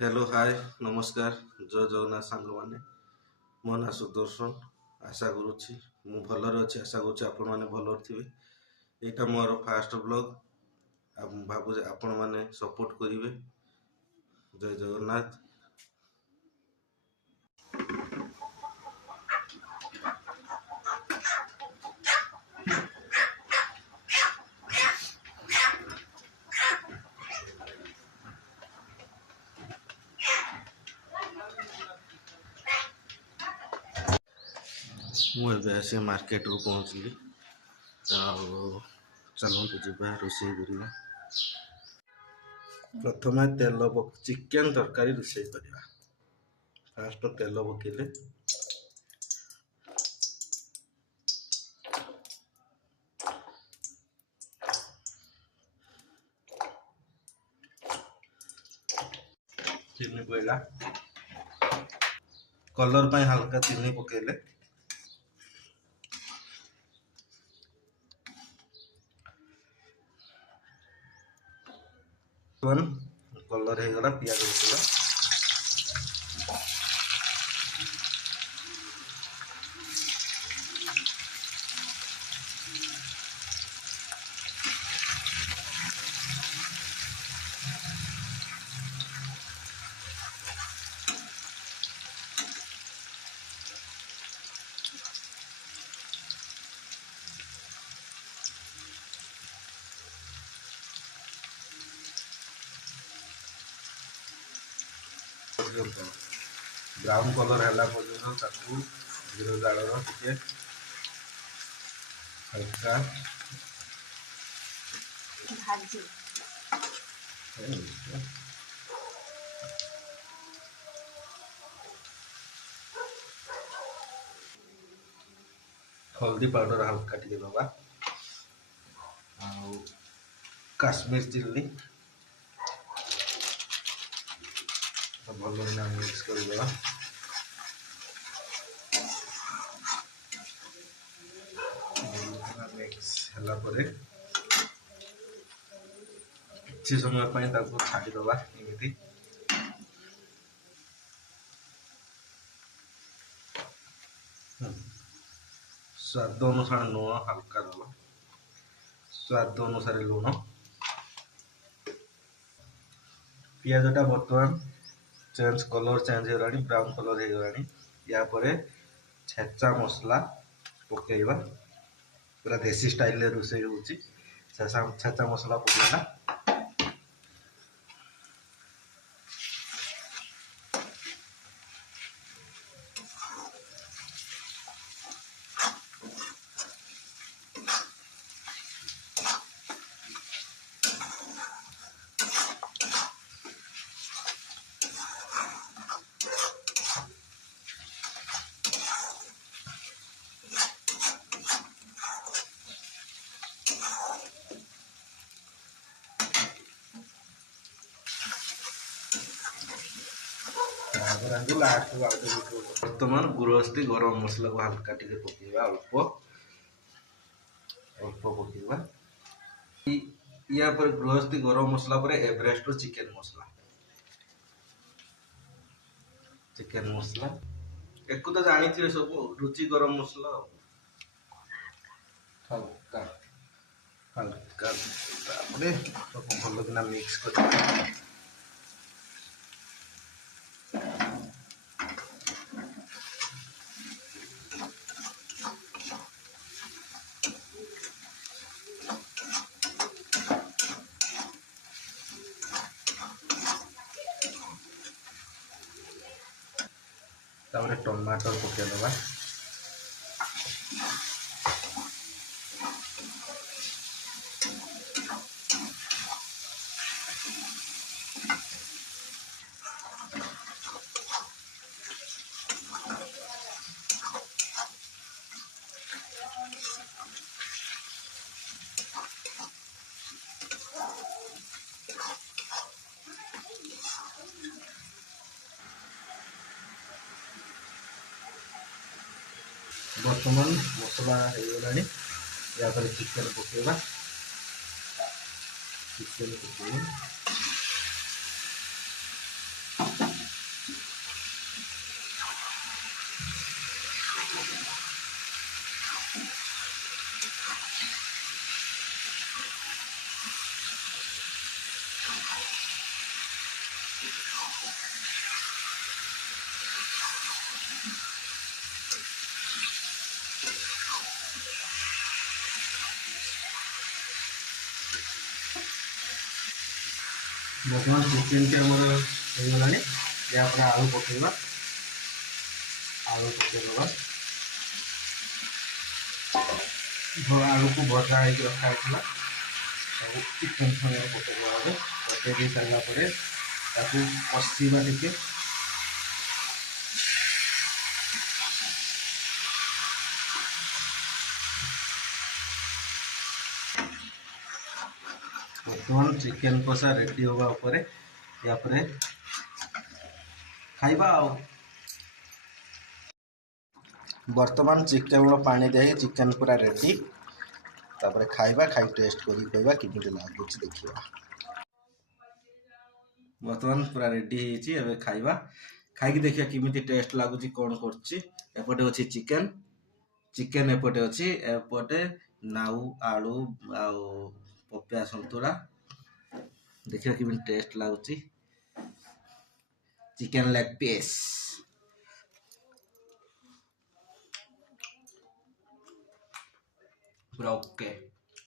Hello hi नमस्कार जय जगन्नाथ सांग मैंने मो ना सुदर्शन आशा करुच्ची मु भलरे अच्छी आशा करुच्ची आपण मैंने भल थे यहाँ मोर फास्ट ब्लॉग भावुँ आपण मैंने सपोर्ट करेंगे जय जगन्नाथ। मुझे आस मार्केट रू पहुँचली चलते जा रोषे करवा। प्रथम तेल चिकेन तरकारी रोषे करवा। फास्ट तेल पकेले चीनी पड़ा कलर पर हल्का चीनी पकेले कलर हो गला पियाज पकेला ब्राउन कलर है पर्यटन जीरो जाल टे हल्का हल्दी पाउडर हल्का टे दबा काश्मीर चिल्ली भल मिक्स करदे मिक्स है किसी समय छाड़ीदबा एमती स्वाद अनुसार लुण हल्का दबा स्वाद अनुसार लुण पियाजटा बर्तमान चेंज कलर चेंज हो ब्राउन कलर हो गलानी या परे छेचा मसला पकेवा पूरा देसी स्टाइल रोषे होची छेचा मसला पकेला बर्तमान गुरस्ती गरम मसला को हल्का टे पकेवा अल्प अल्प पकेवा या पर गृहस्थी गरम मसला पर एवरेस्ट चिकेन मसला एक तो जानी थे सब रुचि गरम मसला हल्का हल्का भल कि मिक्स कर टमाटर पकेदबा बर्तमान मसला हो गला या चिकेन पकेवा चिकेन पके बर्तमान चिकेन टी आमर हो गला यापर आलू पकेगा आलू पकेदबा आलू को भजा हो रखा सब चिकेन छाने पकेदे पकई सारापर कषा टिके बर्तमान चिकेन कषा रेडी होगा उपरे यापर खाइबा बर्तमान चिकेन पानी दे चिकेन पूरा रेडी तापर खाइबा खाई टेस्ट करी कहबा किमिति लागुच देखिबा बर्तमान पूरा रेडी हेची एबे खाइबा खाइकी देखिया किमिति टेस्ट लागुच कोन करछि एपटे अछि चिकेन चिकेन एपटे अछि एपटे नाउ आलू आउ पपिया संतुला देखिया किमिति टेस्ट लागुच चिकेन लेग पीस पूरा ओके।